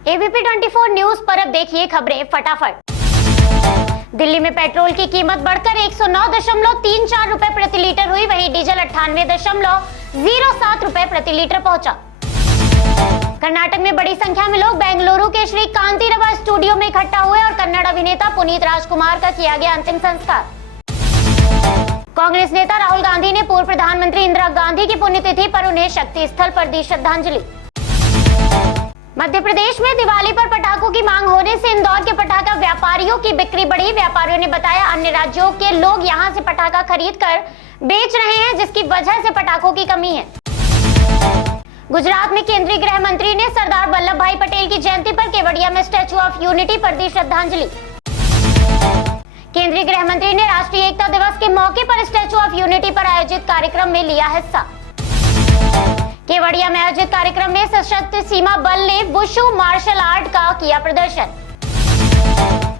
ABP 24 news पर अब देखिए खबरें फटाफट। दिल्ली में पेट्रोल की कीमत बढ़कर 109.34 रुपए प्रति लीटर हुई, वहीं डीजल 98.07 रुपए प्रति लीटर पहुंचा। कर्नाटक में बड़ी संख्या में लोग बेंगलुरु के श्री कांतिरवा स्टूडियो में इकट्ठा हुए और कन्नड़ अभिनेता पुनीत राजकुमार का किया गया अंतिम संस्कार। कांग्रेस नेता राहुल गांधी ने पूर्व प्रधानमंत्री इंदिरा गांधी की पुण्यतिथि पर उन्हें शक्ति स्थल पर दी श्रद्धांजलि। मध्य प्रदेश में दिवाली पर पटाखों की मांग होने से इंदौर के पटाखा व्यापारियों की बिक्री बढ़ी। व्यापारियों ने बताया अन्य राज्यों के लोग यहां से पटाखा खरीद कर बेच रहे हैं, जिसकी वजह से पटाखों की कमी है। गुजरात में केंद्रीय गृह मंत्री ने सरदार वल्लभ भाई पटेल की जयंती पर केवड़िया में स्टैच्यू ऑफ यूनिटी पर दी श्रद्धांजलि। केंद्रीय गृह मंत्री ने राष्ट्रीय एकता दिवस के मौके पर स्टैच्यू ऑफ यूनिटी पर आयोजित कार्यक्रम में लिया हिस्सा। केवड़िया में आयोजित कार्यक्रम में सशस्त्र सीमा बल ने वुशु मार्शल आर्ट का किया प्रदर्शन।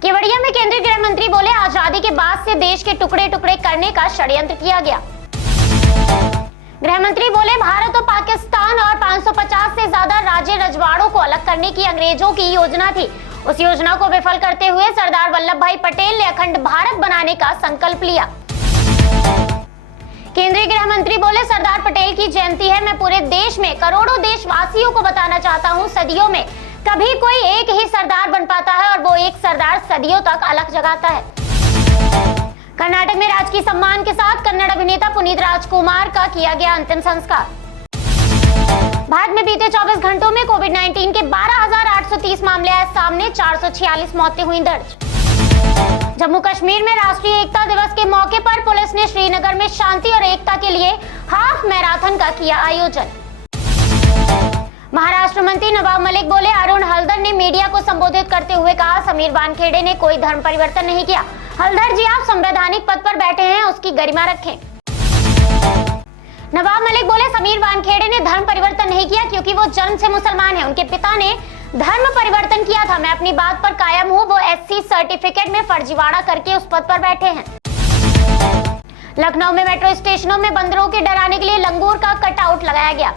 केवड़िया में केंद्रीय गृह मंत्री बोले, आजादी के बाद से देश के टुकड़े टुकड़े करने का षड्यंत्र किया गया। गृह मंत्री बोले, भारत और पाकिस्तान और 550 से ज्यादा राज्य रजवाड़ों को अलग करने की अंग्रेजों की योजना थी। उस योजना को विफल करते हुए सरदार वल्लभ भाई पटेल ने अखंड भारत बनाने का संकल्प लिया। केंद्रीय गृह मंत्री बोले, सरदार पटेल की जयंती है। मैं पूरे देश में करोड़ों देशवासियों को बताना चाहता हूं, सदियों में कभी कोई एक ही सरदार बन पाता है और वो एक सरदार सदियों तक अलग जगाता है। कर्नाटक में राजकीय सम्मान के साथ कन्नड़ अभिनेता पुनीत राजकुमार का किया गया अंतिम संस्कार। भारत में बीते 24 घंटों में कोविड-19 के 12,830 मामले आए सामने, 446 मौतें हुई दर्ज। जम्मू कश्मीर में राष्ट्रीय एकता दिवस के मौके पर पुलिस ने श्रीनगर में शांति और एकता के लिए हाफ मैराथन का किया आयोजन। महाराष्ट्र मंत्री नवाब मलिक बोले, अरुण हल्दर ने मीडिया को संबोधित करते हुए कहा, समीर वानखेड़े ने कोई धर्म परिवर्तन नहीं किया। हल्दर जी, आप संवैधानिक पद पर बैठे हैं, उसकी गरिमा रखें। नवाब मलिक बोले, समीर वानखेड़े ने धर्म परिवर्तन नहीं किया क्योंकि वो जन्म से मुसलमान है। उनके पिता ने धर्म परिवर्तन किया था। मैं अपनी बात पर कायम हूँ। वो एससी सर्टिफिकेट में फर्जीवाड़ा करके उस पद पर बैठे हैं। लखनऊ में मेट्रो स्टेशनों में बंदरों के डराने के लिए लंगूर का कटआउट लगाया गया।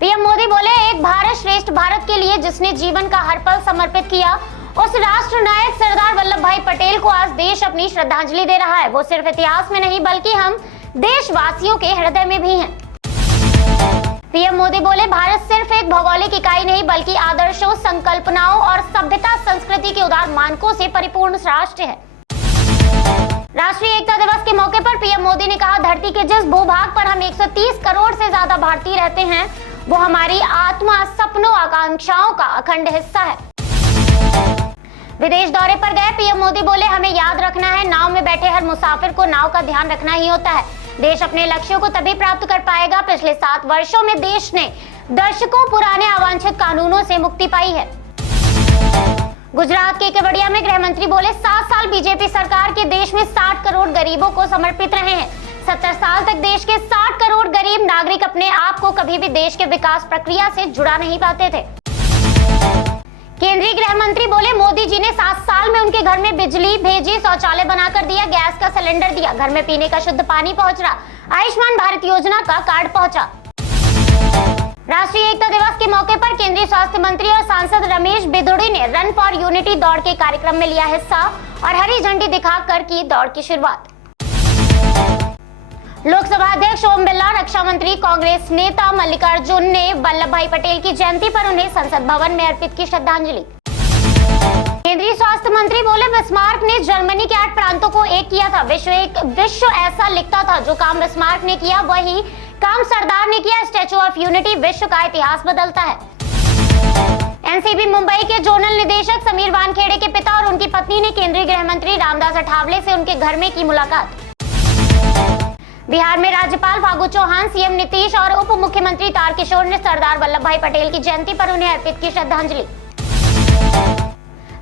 पीएम मोदी बोले, एक भारत श्रेष्ठ भारत के लिए जिसने जीवन का हर पल समर्पित किया, उस राष्ट्र नायक सरदार वल्लभ भाई पटेल को आज देश अपनी श्रद्धांजलि दे रहा है। वो सिर्फ इतिहास में नहीं बल्कि हम देशवासियों के हृदय में भी हैं। पीएम मोदी बोले, भारत सिर्फ एक भौगोलिक इकाई नहीं बल्कि आदर्शों, संकल्पनाओं और सभ्यता संस्कृति के उदार मानकों से परिपूर्ण राष्ट्र है। राष्ट्रीय एकता दिवस के मौके पर पीएम मोदी ने कहा, धरती के जिस भूभाग पर हम 130 करोड़ से ज्यादा भारतीय रहते हैं, वो हमारी आत्मा, सपनों, आकांक्षाओं का अखंड हिस्सा है। विदेश दौरे पर गए पीएम मोदी बोले, हमें याद रखना है, नाव में बैठे हर मुसाफिर को नाव का ध्यान रखना ही होता है। देश अपने लक्ष्यों को तभी प्राप्त कर पाएगा। पिछले 7 वर्षों में देश ने दशकों पुराने अवांछित कानूनों से मुक्ति पाई है। गुजरात के केवड़िया में गृह मंत्री बोले, 7 साल बीजेपी सरकार के देश में 60 करोड़ गरीबों को समर्पित रहे हैं। 70 साल तक देश के 60 करोड़ गरीब नागरिक अपने आप को कभी भी देश के विकास प्रक्रिया से जुड़ा नहीं पाते थे। केंद्रीय गृह मंत्री बोले, मोदी जी ने 7 साल में उनके घर में बिजली भेजी, शौचालय बनाकर दिया, गैस का सिलेंडर दिया, घर में पीने का शुद्ध पानी पहुंच रहा, आयुष्मान भारत योजना का कार्ड पहुंचा। राष्ट्रीय एकता दिवस के मौके पर केंद्रीय स्वास्थ्य मंत्री और सांसद रमेश बिधूड़ी ने रन फॉर यूनिटी दौड़ के कार्यक्रम में लिया हिस्सा और हरी झंडी दिखाकर की दौड़ की शुरुआत। लोकसभा अध्यक्ष ओम बिरला, रक्षा मंत्री, कांग्रेस नेता मल्लिकार्जुन ने वल्लभ भाई पटेल की जयंती पर उन्हें संसद भवन में अर्पित की श्रद्धांजलि। केंद्रीय स्वास्थ्य मंत्री बोले, बिस्मार्क ने जर्मनी के 8 प्रांतों को एक किया था। विश्व ऐसा लिखता था, जो काम बिस्मार्क ने किया वही काम सरदार ने किया। स्टैच्यू ऑफ यूनिटी विश्व का इतिहास बदलता है। एनसीबी मुंबई के जोनल निदेशक समीर वानखेड़े के पिता और उनकी पत्नी ने केंद्रीय गृह मंत्री रामदास अठावले से उनके घर में की मुलाकात। बिहार में राज्यपाल फागू चौहान, सीएम नीतीश और उप मुख्यमंत्री तारकिशोर ने सरदार वल्लभ भाई पटेल की जयंती पर उन्हें अर्पित की श्रद्धांजलि।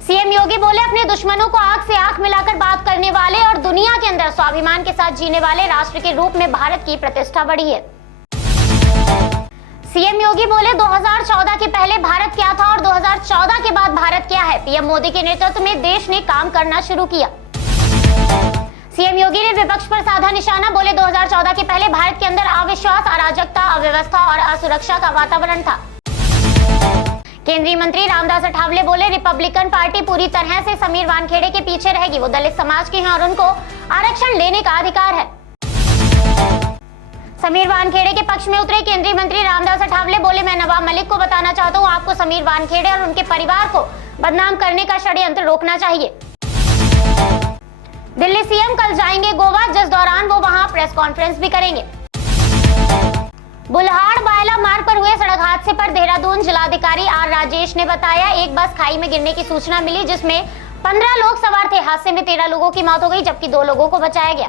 सीएम योगी बोले, अपने दुश्मनों को आंख से आंख मिलाकर बात करने वाले और दुनिया के अंदर स्वाभिमान के साथ जीने वाले राष्ट्र के रूप में भारत की प्रतिष्ठा बढ़ी है। सीएम योगी बोले, 2014 के पहले भारत क्या था और 2014 के बाद भारत क्या है। पीएम मोदी के नेतृत्व में देश ने काम करना शुरू किया। सीएम योगी ने विपक्ष पर साधा निशाना, बोले 2014 के पहले भारत के अंदर अविश्वास, अराजकता, अव्यवस्था और असुरक्षा का वातावरण था। केंद्रीय मंत्री रामदास अठावले बोले, रिपब्लिकन पार्टी पूरी तरह से समीर वानखेड़े के पीछे रहेगी। वो दलित समाज की हैं और उनको आरक्षण लेने का अधिकार है। समीर वानखेड़े के पक्ष में उतरे केंद्रीय मंत्री रामदास अठावले बोले, मैं नवाब मलिक को बताना चाहता हूँ, आपको समीर वानखेड़े और उनके परिवार को बदनाम करने का षड्यंत्र रोकना चाहिए। दिल्ली सीएम कल जाएंगे गोवा, जिस दौरान वो वहां प्रेस कॉन्फ्रेंस भी करेंगे। बुल्हाड़ बायला मार्ग पर हुए सड़क हादसे पर देहरादून जिलाधिकारी आर राजेश ने बताया, एक बस खाई में गिरने की सूचना मिली जिसमें 15 लोग सवार थे। हादसे में 13 लोगों की मौत हो गई जबकि 2 लोगों को बचाया गया।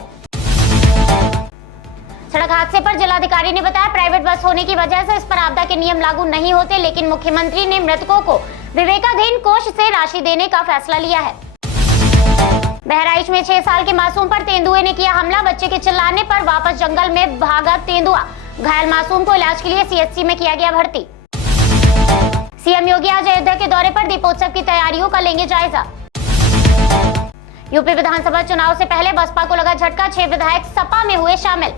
सड़क हादसे पर जिलाधिकारी ने बताया, प्राइवेट बस होने की वजह से इस पर आपदा के नियम लागू नहीं होते, लेकिन मुख्यमंत्री ने मृतकों को विवेकाधीन कोष से राशि देने का फैसला लिया है। बहराइच में 6 साल के मासूम पर तेंदुए ने किया हमला। बच्चे के चिल्लाने पर वापस जंगल में भागा तेंदुआ। घायल मासूम को इलाज के लिए सीएचसी में किया गया भर्ती। सीएम योगी आज अयोध्या के दौरे पर दीपोत्सव की तैयारियों का लेंगे जायजा। यूपी विधानसभा चुनाव से पहले बसपा को लगा झटका, 6 विधायक सपा में हुए शामिल।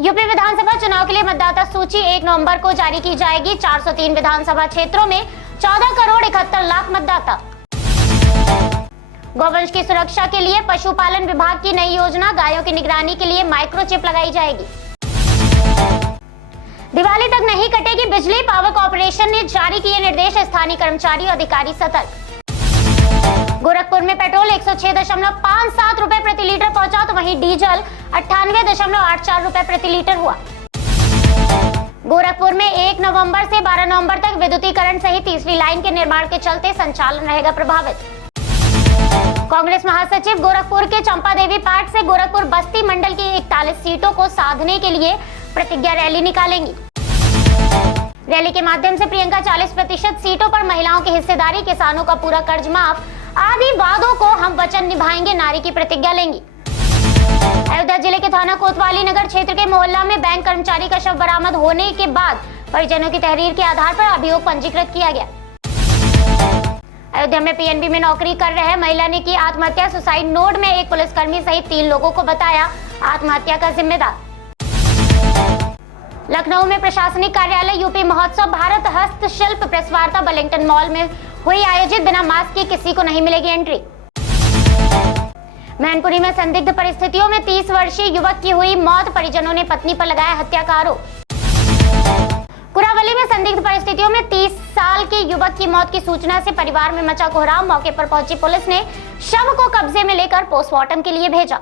यूपी विधानसभा चुनाव के लिए मतदाता सूची 1 नवंबर को जारी की जाएगी। 403 विधानसभा क्षेत्रों में 14 करोड़ 71 लाख मतदाता। गौवंश की सुरक्षा के लिए पशुपालन विभाग की नई योजना, गायों की निगरानी के लिए माइक्रोचिप लगाई जाएगी। दिवाली तक नहीं कटेगी बिजली, पावर कॉर्पोरेशन ने जारी किए निर्देश, स्थानीय कर्मचारी और अधिकारी सतर्क। गोरखपुर में पेट्रोल 106.57 रुपए प्रति लीटर पहुंचा, तो वहीं डीजल 98.84 रुपए प्रति लीटर हुआ। गोरखपुर में 1 नवंबर से 12 नवंबर तक विद्युतीकरण सहित तीसरी लाइन के निर्माण के चलते संचालन रहेगा प्रभावित। कांग्रेस महासचिव गोरखपुर के चंपा देवी पार्क से गोरखपुर बस्ती मंडल की 41 सीटों को साधने के लिए प्रतिज्ञा रैली निकालेंगी। रैली के माध्यम से प्रियंका 40% सीटों पर महिलाओं की हिस्सेदारी, किसानों का पूरा कर्ज माफ आदि वादों को हम वचन निभाएंगे नारी की प्रतिज्ञा लेंगी। अयोध्या जिले के थाना कोतवाली नगर क्षेत्र के मोहल्ला में बैंक कर्मचारी का शव बरामद होने के बाद परिजनों की तहरीर के आधार पर अभियोग पंजीकृत किया गया। अयोध्या में पीएनबी में नौकरी कर रहे महिला ने की आत्महत्या। सुसाइड नोट में एक पुलिसकर्मी सहित 3 लोगों को बताया आत्महत्या का जिम्मेदार। लखनऊ में प्रशासनिक कार्यालय यूपी महोत्सव भारत हस्तशिल्प प्रेस वार्ता वेलिंगटन मॉल में हुई आयोजित, बिना मास्क के किसी को नहीं मिलेगी एंट्री। मैनपुरी में संदिग्ध परिस्थितियों में 30 वर्षीय युवक की हुई मौत, परिजनों ने पत्नी पर लगाया हत्या का आरोप। कुरावली में संदिग्ध परिस्थितियों में 30 साल के युवक की मौत की सूचना से परिवार में मचा कोहराम। मौके पर पहुंची पुलिस ने शव को कब्जे में लेकर पोस्टमार्टम के लिए भेजा।